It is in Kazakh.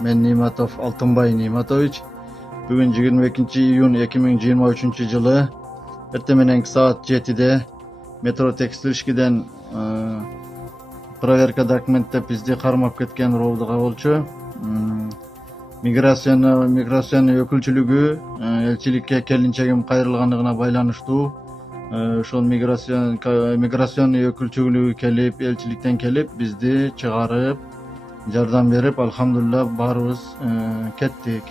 Мен Ниматов Алтынбай Ниматович. Бүгүн 22-iyun 2023-жылы эртең мененки саат 7-де метро текстилишкиден проверка документтеп бизди кармап кеткен роодо кабылчу. Миграция өкүлчүлүгү элчиликке келинчегим кайрылганына байланыштуу ошол миграция өкүлчүлүгү келип, элчиликтен келип бизди чыгарып, жардам берип, алхамдулилла баарыбыз кеттик.